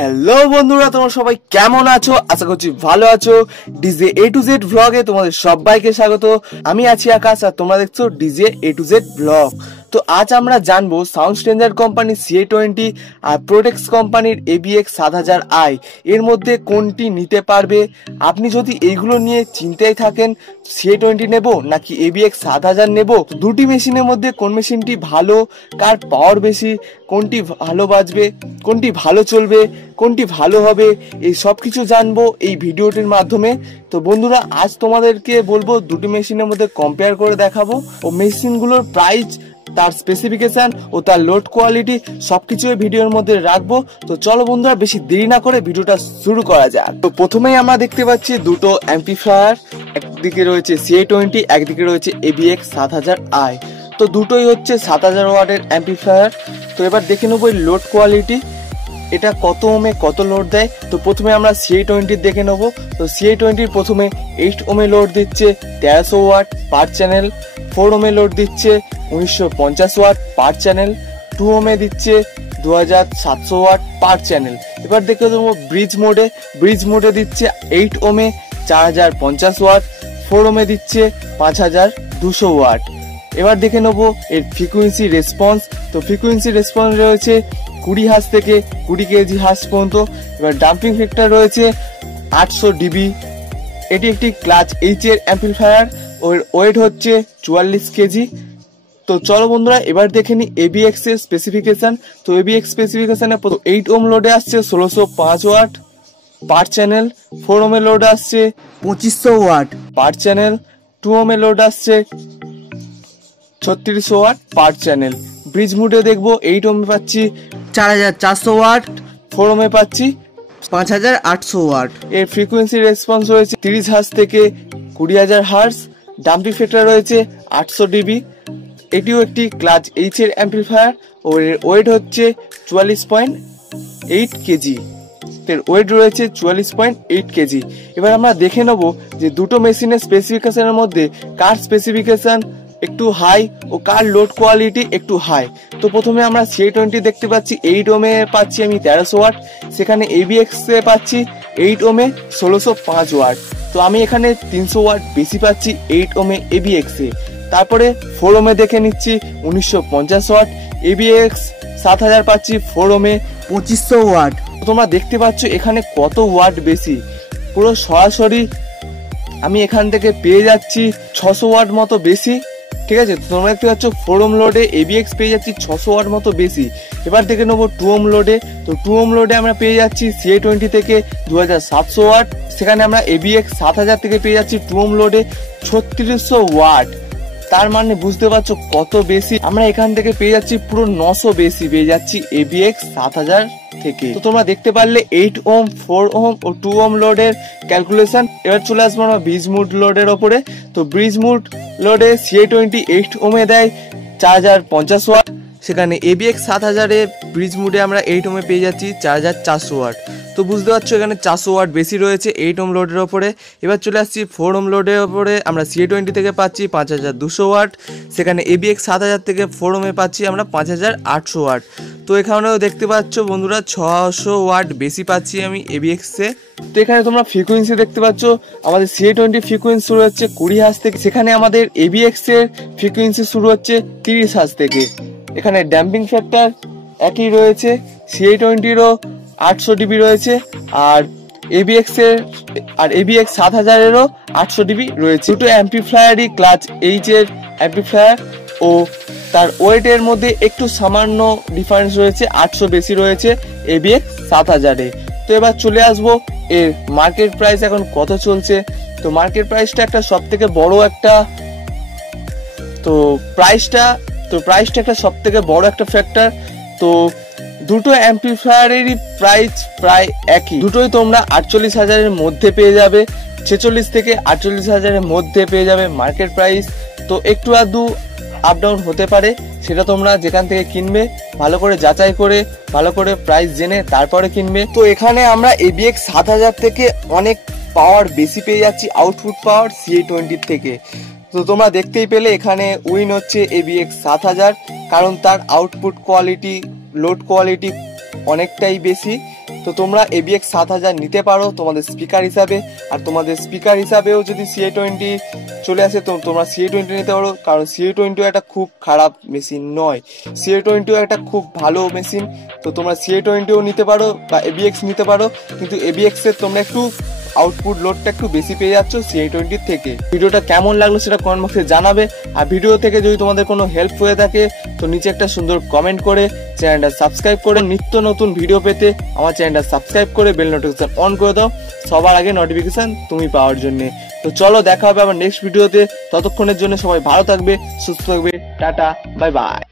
Hello বন্ধুরা, তোমরা সবাই কেমন আছো? আশা করছি ভালো আছো। ডিজে এ টু জেড ব্লগে তোমাদের সবাইকে স্বাগত। আমি আছি আকাশ আর তোমরা দেখছো DJ A to Z blog. তো আজ আমরা জানবো সাউন্ড স্ট্রেঞ্জার কোম্পানির CA20 আর প্রোটেক্স কোম্পানির ABX 7000i এর মধ্যে কোনটি নিতে পারবে। আপনি যদি এইগুলো নিয়ে চিন্তায় থাকেন CA20 নেব নাকি ABX 7000 নেব, দুটি মেশিনের মধ্যে কোন মেশিনটি ভালো, কার পাওয়ার বেশি, কোনটি ভালো বাজবে, কোনটি ভালো চলবে, কোনটি ভালো হবে, এই সব কিছু জানবো এই ভিডিওটির মাধ্যমে। তো বন্ধুরা, আজ তোমাদেরকে বলবো দুটি মেশিনের মধ্যে কম্পেয়ার করে দেখাবো ও মেশিনগুলোর প্রাইস, তার স্পেসিফিকেশন ও তার লোড কোয়ালিটি সবকিছু এই ভিডিওর মধ্যে রাখবো। তো চলো বন্ধুরা, বেশি দেরি না করে ভিডিওটা শুরু করা যাক। তো প্রথমেই আমরা দেখতে পাচ্ছি দুটো অ্যাম্পলিফায়ার, একদিকে রয়েছে CA20, একদিকে রয়েছে ABX 7000i। তো দুটোই হচ্ছে 7000 ওয়াটের অ্যাম্পলিফায়ার। তো এবার দেখে নেবো লোড কোয়ালিটি, এটা কত ওমে কত লোড দেয়। তো প্রথমে আমরা CA20 দেখে নেবো। তো CA20 প্রথমে 8 ওমে লোড দিচ্ছে 1300 ওয়াট পার চ্যানেল, 4 ওমে লোড দিচ্ছে 1950 ওয়াট পার চ্যানেল, 2 ওমে দিচ্ছে 2700 ওয়াট পার চ্যানেল। এবার দেখে দেবো ব্রিজ মোডে দিচ্ছে 8 ওমে 4050 ওয়াট, 4 ওমে দিচ্ছে 5200 ওয়াট। এবার দেখে নেবো এর ফ্রিকোয়েন্সি রেসপন্স। তো ফ্রিকোয়েন্সি রেসপন্স রয়েছে 20 হার্জ থেকে 20 কেজি হার্জ পর্যন্ত। এবার ডাম্পিং ফ্যাক্টর রয়েছে 800 ডিবি। এটি একটি ক্লাচ এইচ এর অ্যাম্পলিফায়ার, ওর ওয়েট হচ্ছে 44 কেজি। তো চলো বন্ধুরা, এবার দেখে নি ABX এর স্পেসিফিকেশন। তো ABX স্পেসিফিকেশনে 8 ওম লোডে আসছে 1605 ওয়াট পার চ্যানেল, 4 ওমে লোড আসছে 2500 ওয়াট পার চ্যানেল, 2 ওমে লোড আসছে 3600 ওয়াট পার চ্যানেল। ব্রিজ মোডে দেখবো 8 ওমে পাচ্ছি 4400 ওয়াট, 4 ওমে পাচ্ছি 5800 ওয়াট। এর ফ্রিকোয়েন্সি রেসপন্স রয়েছে 30 হার্জ থেকে 20000 হার্জ। ডাম্পিং ফ্যাক্টর রয়েছে 800 ডিবি। এটিও একটি ক্লাচ এইচ এর অ্যাম্পলিফায়ার, ওর ওয়েট হচ্ছে 44.8 কেজি। এর ওয়েট রয়েছে 44.8 কেজি। এবার আমরা দেখে নেব যে দুটো মেশিনের স্পেসিফিকেশনের মধ্যে কার স্পেসিফিকেশন একটু হাই ও কার লোড কোয়ালিটি একটু হাই। তো প্রথমে আমরা CA20 দেখতে পাচ্ছি 8 ওমে পাচ্ছি আমি 1300 ওয়াট, সেখানে ABX এ পাচ্ছি 8 ওমে 1605 ওয়াট। তো আমি এখানে 300 ওয়াট বেশি পাচ্ছি 8 ওমে ABX এ। তারপরে 4 ওমে দেখে নিচ্ছি 1950 ওয়াট, ABX 7000 পাচ্ছি 4 ওমে 2500 ওয়াট। তোমরা দেখতে পাচ্ছ এখানে কত ওয়াট বেশি, পুরো সরাসরি আমি এখান থেকে পেয়ে যাচ্ছি 600 ওয়াট মতো বেশি। ঠিক আছে, তোমরা দেখতে পাচ্ছ 4 ওম লোডে ABX পেয়ে যাচ্ছি 600 ওয়াট মতো বেশি। এবার দেখে নেবো 2 ওম লোডে। তো 2 ওম লোডে আমরা পেয়ে যাচ্ছি CA20 থেকে 2700 ওয়াট, সেখানে আমরা ABX 7000 থেকে পেয়ে যাচ্ছি 2 ওম লোডে 3600 ওয়াট। তার মানে বুঝতে পারছো কত বেশি। আমরা এখান থেকে পেয়ে যাচ্ছি পুরো 900 বেশি পেয়ে যাচ্ছি ABX 7000 থেকে। তো তোমরা দেখতে পারলে 8 ওম, 4 ওম ও 2 ওম লোডের ক্যালকুলেশন। এবার চলে আসবো আমরা ব্রিজ মোড লোডের ওপরে। তো ব্রিজ মোড লোডে CA20 8 ওমে দেয় 4050 ওয়াট, সেখানে ABX 7000 এ ব্রিজ মোডে আমরা 8 ওমে পেয়ে যাচ্ছি 4400 ওয়াট। তো বুঝতে পারছো এখানে 400 ওয়াট বেশি রয়েছে 8 ওম লোডের ওপরে। এবার চলে আসছি 4 ওম লোডের ওপরে, আমরা CA20 থেকে পাচ্ছি 5200 ওয়াট, সেখানে ABX 7000 থেকে 4 ওমে পাচ্ছি আমরা 5800 ওয়াট। তো এখানেও দেখতে পাচ্ছ বন্ধুরা 600 ওয়াট বেশি পাচ্ছি আমি ABX এ। তো এখানে তোমরা ফ্রিকোয়েন্সি দেখতে পাচ্ছ, আমাদের CA20 ফ্রিকোয়েন্সি শুরু হচ্ছে 20 হার্জ থেকে, সেখানে আমাদের ABX এর ফ্রিকোয়েন্সি শুরু হচ্ছে 30 হার্জ থেকে। এখানে ড্যাম্পিং ফ্যাক্টর একই রয়েছে, CA20-রও 800 ডিবি রয়েছে আর ABX 7000-এরও 800 ডিবি রয়েছে। দুটো অ্যাম্পলিফায়ারই ক্লাচ এইচ এর অ্যাম্পলিফায়ার ও তার ওয়েটের মধ্যে একটু সামান্য ডিফারেন্স রয়েছে, 800 বেশি রয়েছে ABX 7000-এ। তো এবার চলে আসবো এর মার্কেট প্রাইস এখন কত চলছে। তো মার্কেট প্রাইসটা একটা সব থেকে বড় একটা প্রাইসটা একটা সব থেকে বড় একটা ফ্যাক্টর। তো দুটো অ্যাম্পলিফায়ারেরই প্রাইস প্রায় একই, দুটোই তোমরা 48,000-এর মধ্যে পেয়ে যাবে, 46 থেকে 48,000-এর মধ্যে পেয়ে যাবে মার্কেট প্রাইস। তো একটু আধটু আপ ডাউন হতে পারে, সেটা তোমরা যেখান থেকে কিনবে ভালো করে যাচাই করে ভালো করে প্রাইস জেনে তারপরে কিনবে। তো এখানে আমরা ABX 7000 থেকে অনেক পাওয়ার বেশি পেয়ে যাচ্ছি, আউটপুট পাওয়ার CA20 থেকে। তো তোমরা দেখতেই পেলে এখানে উইন হচ্ছে ABX 7000, কারণ তার আউটপুট কোয়ালিটি, লোড কোয়ালিটি অনেকটাই বেশি। তো তোমরা ABX 7000 নিতে পারো তোমাদের স্পিকার হিসাবে। আর তোমাদের স্পিকার হিসাবেও যদি CA20 চলে আসে তো তোমরা CA20 নিতে পারো, কারণ CA20 একটা খুব খারাপ মেশিন নয়, CA20 একটা খুব ভালো মেশিন। তো তোমরা CA20ও নিতে পারো বা ABX নিতে পারো, কিন্তু ABX এর তোমরা একটু আউটপুট লোডটা একটু বেশি পেয়ে যাচ্ছ CA20 থেকে। ভিডিওটা কেমন লাগলো সেটা কমেন্ট বক্সে জানাবে। আর ভিডিও থেকে যদি তোমাদের কোনো হেল্প হয়ে থাকে তো নিচে একটা সুন্দর কমেন্ট করে চ্যানেলটা সাবস্ক্রাইব করে নিত্য নতুন ভিডিও পেতে আমার চ্যানেলটা সাবস্ক্রাইব করে বেল নোটিফিকেশন অন করে দাও, সবার আগে নোটিফিকেশন তুমি পাওয়ার জন্য। তো চলো দেখা হবে আবার নেক্সট ভিডিওতে, ততক্ষণের জন্য সবাই ভালো থাকবে, সুস্থ থাকবে, টাটা, বাই বাই।